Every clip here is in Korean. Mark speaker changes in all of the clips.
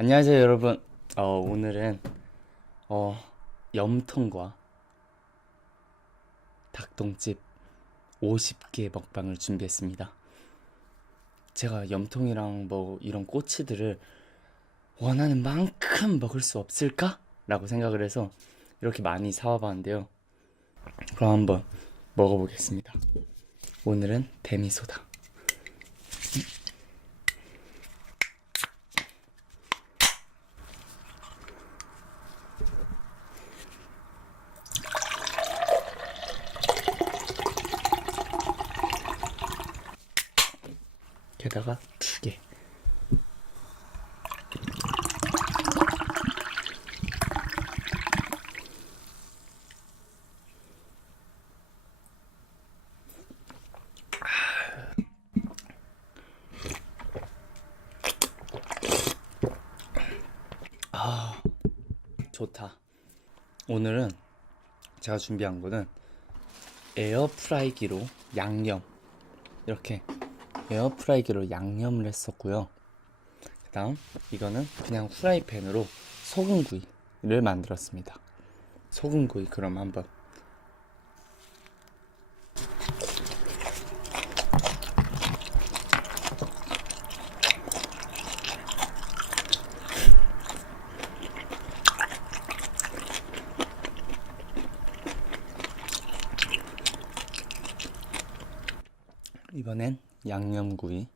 Speaker 1: 안녕하세요 여러분. 어, 오늘은 어, 염통과 닭똥집 50개 먹방을 준비했습니다. 제가 염통이랑 뭐 이런 꼬치들을 원하는 만큼 먹을 수 없을까? 라고 생각을 해서 이렇게 많이 사와봤는데요. 그럼 한번 먹어보겠습니다. 오늘은 데미소다 게다가 두 개. 아, 좋다. 오늘은 제가 준비한 거는 에어프라이기로 양념 이렇게 에어프라이기로 양념을 했었고요. 그 다음 이거는 그냥 후라이팬으로 소금구이를 만들었습니다. 소금구이 그럼 한번 이번엔 양념구이.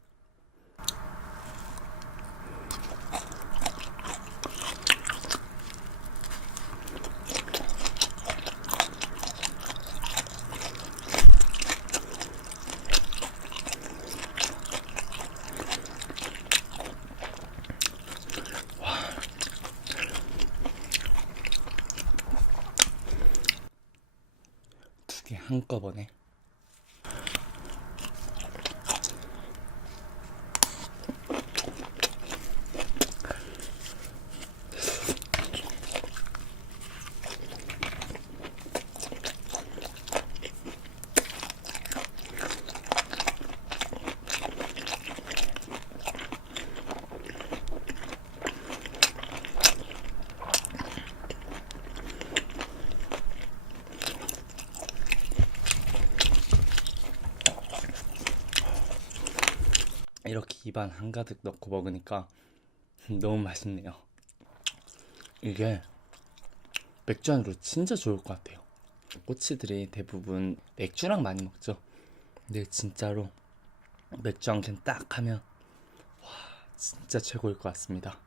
Speaker 1: 두 개 한꺼번에 이렇게 입안 한가득 넣고 먹으니까 너무 맛있네요. 이게 맥주 안으로 진짜 좋을 것 같아요. 꼬치들이 대부분 맥주랑 많이 먹죠. 근데 진짜로 맥주 한 캔 딱 하면 와 진짜 최고일 것 같습니다.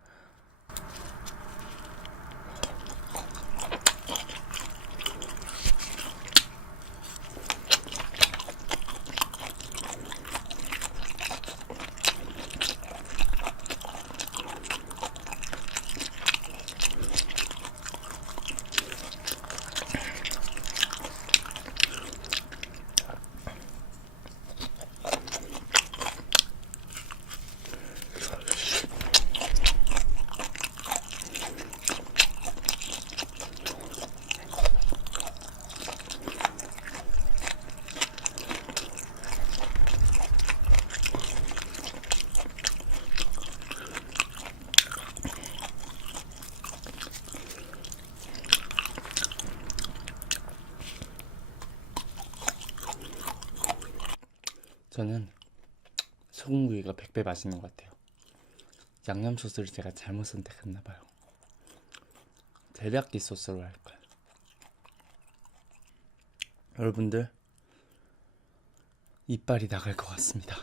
Speaker 1: 저는 소금구이가 100배 맛있는 것 같아요. 양념 소스를 제가 잘못 선택했나 봐요. 데리야끼 소스로 할 거예요. 여러분들 이빨이 나갈 것 같습니다.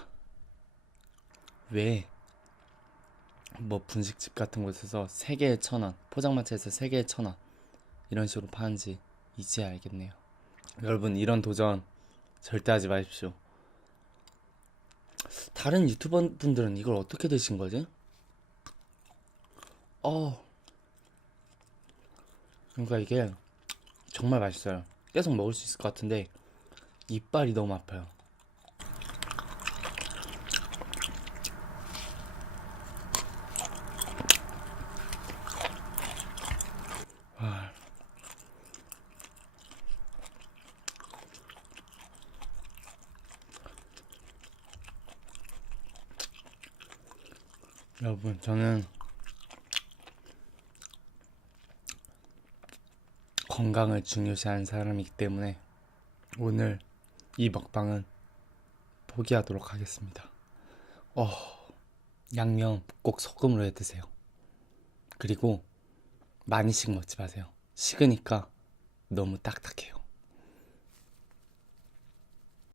Speaker 1: 왜? 뭐 분식집 같은 곳에서 3개에 천 원, 포장마차에서 3개에 천 원, 이런 식으로 파는지 이제 알겠네요. 여러분, 이런 도전 절대 하지 마십시오. 다른 유튜버 분들은 이걸 어떻게 드신 거지? 어. 그러니까 이게 정말 맛있어요. 계속 먹을 수 있을 것 같은데 이빨이 너무 아파요. 여러분 저는 건강을 중요시하는 사람이기 때문에 오늘 이 먹방은 포기하도록 하겠습니다. 어, 양념 꼭 소금으로 해 드세요. 그리고 많이씩 먹지 마세요. 식으니까 너무 딱딱해요.